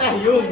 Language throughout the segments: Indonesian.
Taehyung.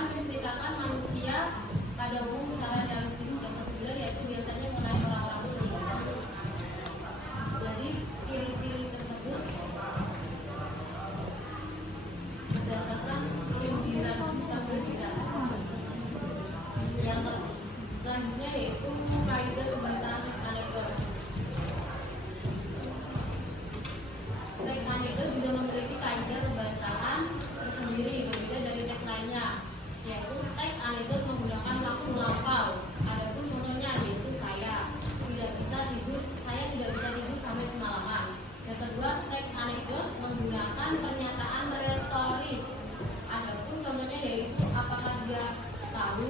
Menceritakan manusia pada umum secara realistis. Yang ke-9 yaitu biasanya mengenai orang-orang penting. Jadi ciri-ciri tersebut berdasarkan sindiran kita berbeda. Yang selanjutnya yaitu kaidah pembahasan anekdot. Teks anekdot juga memiliki kaidah pembahasan tersendiri berbeda dari teks lainnya, yaitu teks anekdot menggunakan waktu lampau. Adapun contohnya yaitu saya tidak bisa tidur sampai semalaman. Yang kedua, teks anekdot menggunakan pernyataan retoris. Adapun contohnya yaitu apakah dia tahu.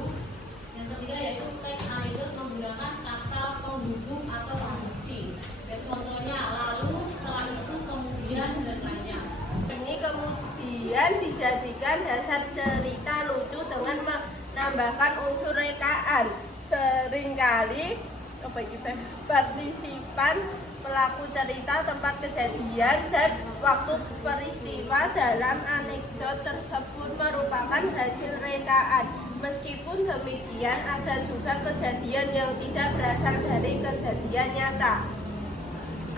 Yang ketiga yaitu teks anekdot menggunakan kata penghubung atau konjungsi. Contohnya lalu, setelah itu, kemudian dan lainnya. Ini kemudian dijadikan dasar cerita lucu dengan menambahkan unsur rekaan. Seringkali partisipan, pelaku cerita, tempat kejadian, dan waktu peristiwa dalam anekdot tersebut merupakan hasil rekaan. Meskipun demikian, ada juga kejadian yang tidak berasal dari kejadian nyata.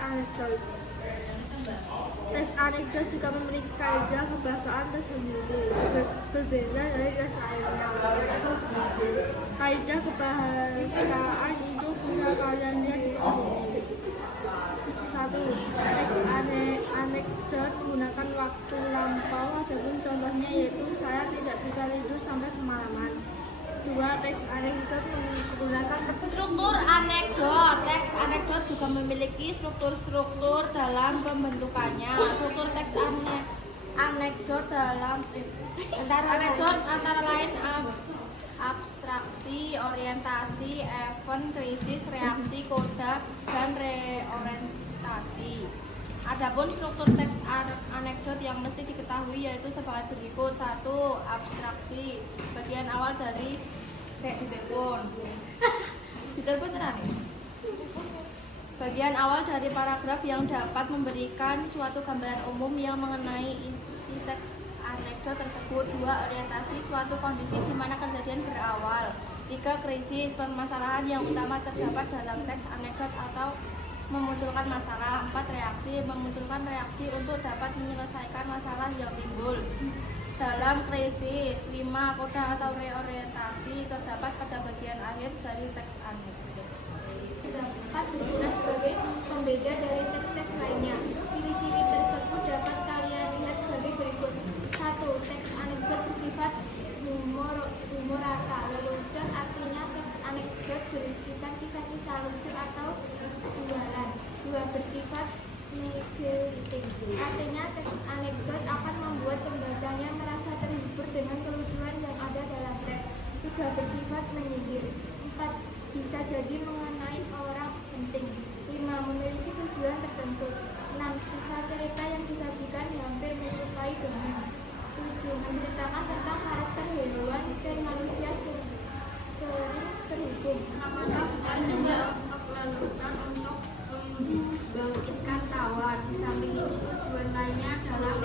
Anekdot. Teks anekdot juga memiliki kaidah kebahasaan tersendiri, berbeda dari teks lainnya. Kaidah kebahasaan itu punya kaliannya diketahui. 1. Teks anekdot menggunakan waktu lampau. Adapun contohnya yaitu saya tidak bisa tidur sampai semalaman. 2. Teks anekdot menggunakan struktur anekdot. Teks anekdot juga memiliki struktur-struktur dalam pembentukannya. Struktur teks anekdot dalam anekdot antara lain abstraksi, orientasi, event, krisis, reaksi, koda, dan reorientasi. Adapun struktur teks anekdot yang mesti diketahui yaitu sebagai berikut. 1. Abstraksi. Bagian awal dari Bagian awal dari paragraf yang dapat memberikan suatu gambaran umum yang mengenai isi teks anekdot tersebut. 2. Orientasi, suatu kondisi di mana kejadian berawal. 3. Krisis, permasalahan yang utama terdapat dalam teks anekdot atau memunculkan masalah. 4. Reaksi, memunculkan reaksi untuk dapat menyelesaikan masalah yang timbul dalam krisis. 5. Koda atau reorientasi terdapat pada bagian akhir dari teks anekdot. dapat berguna sebagai pembeda dari teks-teks lainnya. Ciri-ciri tersebut dapat kalian lihat sebagai berikut. 1. Teks anekdot bersifat humorata. Lelucon artinya teks anekdot berisikan kisah-kisah lucu atau jualan. 2. Bersifat migeliting. Artinya teks anekdot akan membuat pembacanya merasa terhibur dengan kelucuan yang ada dalam teks. 3. Bersifat menyindir. 4. Bisa jadi mengenai orang penting. 5. Memiliki tujuan tertentu. 6. Kisah cerita yang disajikan hampir menyerupai dongeng. 7. Menceritakan tentang karakter hewan dan manusia sering terhubung. Ada juga lelucon untuk membangkitkan tawa.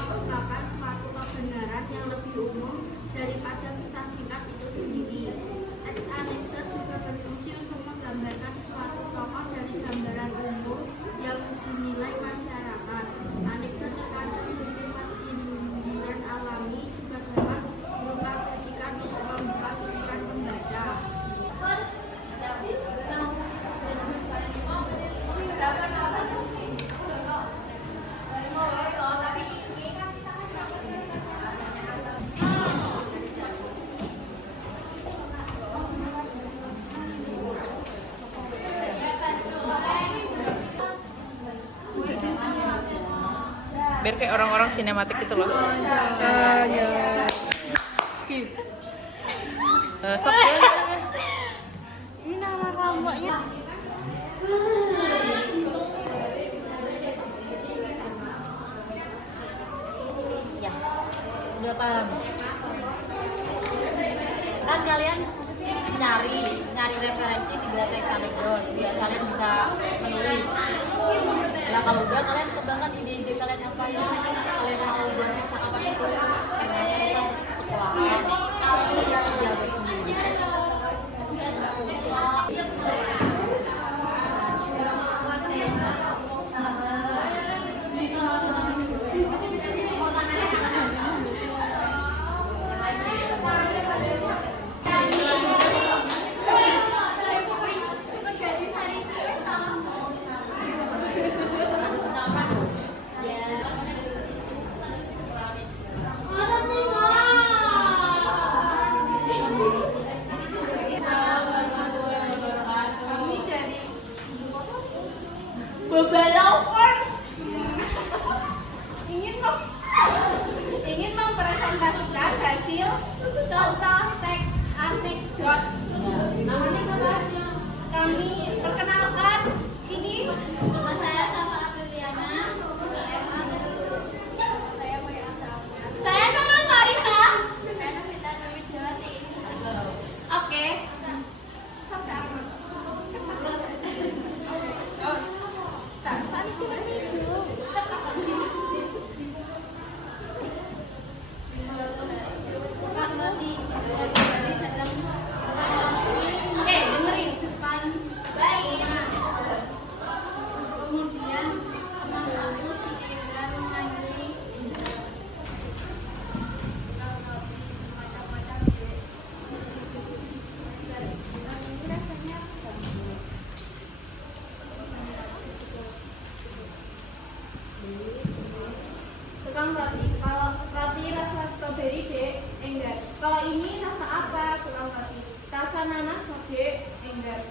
merupakan suatu kebenaran yang lebih umum daripada kisah singkat itu sendiri. Teks anekdot juga berfungsi untuk menggambarkan suatu tokoh dari gambaran umum yang dinilai masyarakat. Anekdot terkadang bersifat sindiran alami, juga dapat berupa kritikan untuk membuka pikiran pembaca. Biar kayak orang-orang sinematik gitu loh. Sok ya. Ini nama rambutnya. Ya, udah paham. Kan kalian nyari referensi 3 teks anekdot biar kalian bisa menulis. Nah kalau udah kalian kembangkan ide-ide kalian apa yang kalian mau buat percakapan itu dengan sekolahan, belajar sendiri. Bobalovers ingin mempresentasikan hasil contoh teks anekdot. Namanya siapa aja? Kami perkenalkan, ini nama saya sama Apriliana. Saya Nurul Marina. Oke. Dengerin depan baik. Kemudian teman aku si Enda menyanyi macam-macam deh. Tukang roti, kalau roti rasa stroberi dek, enggak. Kalau ini rasa apa? Tukang roti, rasa nanas dek, enggak.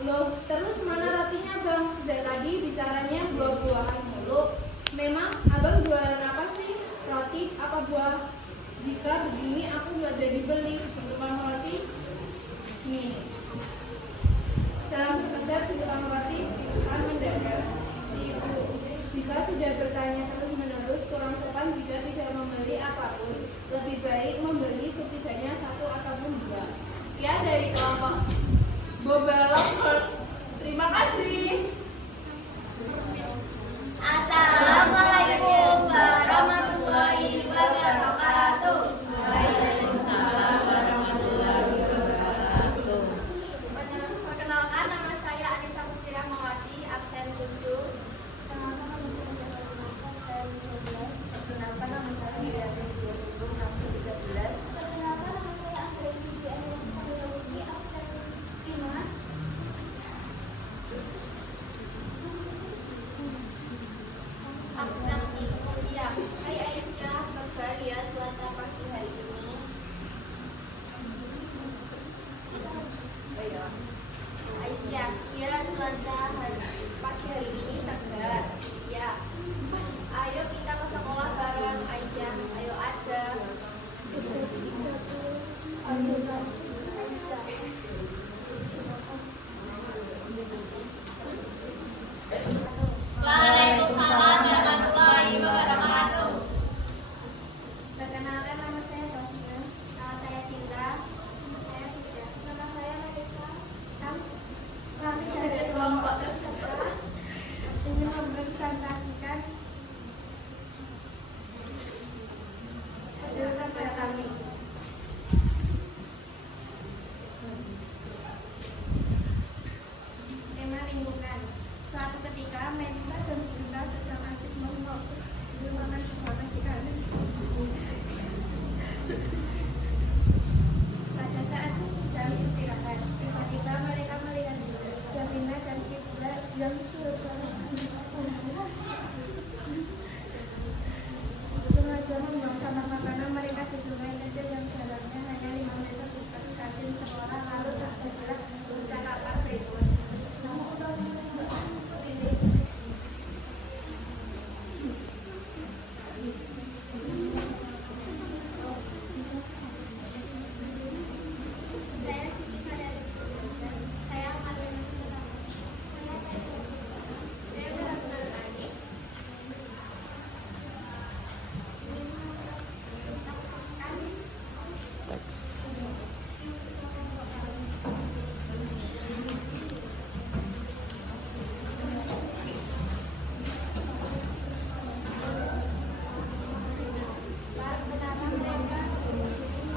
Loh, terus mana rotinya bang? Sejak tadi bicaranya buah-buahan mulu. Memang abang jualan apa sih? Roti apa buah? Jika begini aku nggak jadi beli. Tukang roti, nih. Dalam sekejap si tukang roti akan mendadak. Si ibu, jika sudah bertanya terus-menerus, kurang sopan jika tidak membeli apapun. Lebih baik membeli setidaknya 1 ataupun 2. Ya, dari kelompok Bobalovers. Terima kasih. Assalamualaikum warahmatullahi wabarakatuh. Waalaikumsalam warahmatullahi wabarakatuh. Perkenalkan, nama saya Anissa Putri Rahmawati, absen 7. Perkenalkan, nama saya Wiyati 2013. Perkenalkan, nama saya Anggrek Bibi Anwar absen 5. Abstraksi, siap. Hai Aisyah, kabar ya cuaca pagi hari ini? Aisyah, iya cuaca pagi hari ini segar. Ya, ayo kita ke sekolah bareng Aisyah. Ayo aja. Waalaikumsalam warahmatullahi wabarakatuh. Perkenalkan, nama saya Tasya. Nama saya Sinta. Nama saya Fida. Nama saya Melisa. Kami dari kelompok terserah. Mensa dan Sinta sedang asyik mengobrol di ruangan bersama di kanan. Pada saat jam istirahat, tiba-tiba mereka melihat Jamina dan Fitla yang sengaja membuang sampah makanan mereka di sungai kecil yang jaraknya hanya 5 meter dekat kantin sekolah. Lalu terjadilah percakapan berikut. Saya Siti Kadari. Saya akan menjelaskan. Saya benar-benar adik. Teks. Kenapa mereka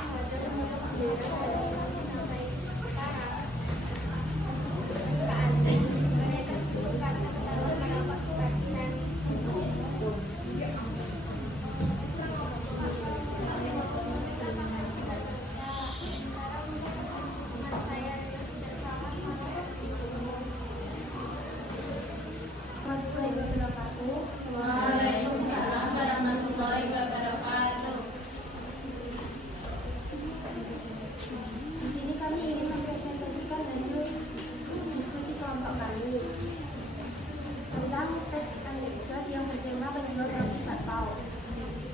belajar bendera sampai sekarang? Mereka suka ketawa kenapa kebatinan. Saya tidak salah Waalaikumsalam warahmatullahi wabarakatuh. Di sini kami ingin mempresentasikan hasil diskusi kelompok kami tentang teks anekdot yang bertema penjual roti bakpao.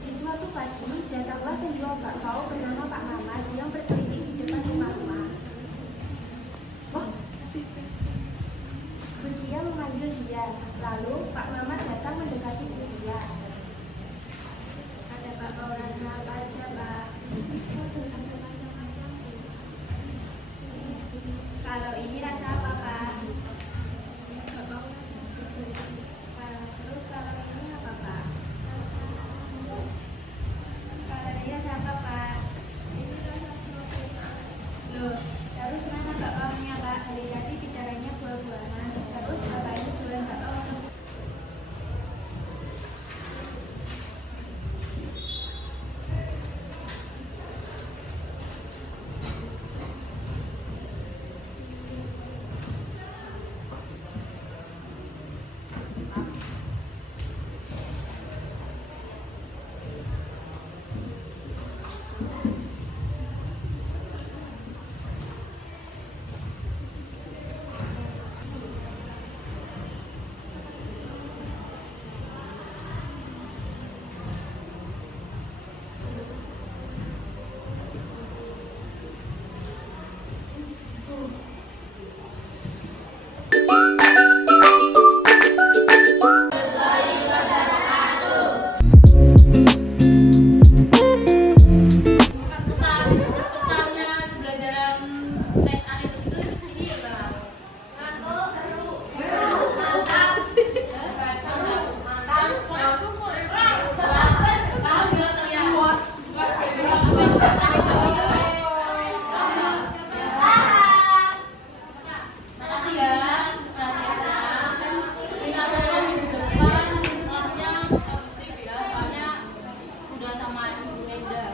Di suatu pagi, datanglah penjual bakpao bernama Pak Mamat yang berkeliling di depan rumah-rumah. Oh, Budia memanggil dia. Lalu Pak Mamat datang mendekati Budia. ada bakpao rasa apa aja, Pak? Ada macam-macam. Kalau ini rasa apa, Pak? Bakpao rasa. Terus kalau ini apa, Pak? Kalau ini rasa apa, Pak? Ini rasa strawberry. Loh, terus mana bakpaonya, Pak? Dari tadi bicaranya buah-buahan. Terus Bapak ini jualan bakpao atau Pesannya belajaran teks anekdot itu ini ya, Bang. Paham nggak kalian? Apa yang teks anekdot itu? Makasih ya, perhatiannya. Minta tolong minggu depan kelasnya kondusif ya, soalnya udah sama Ibu Eda.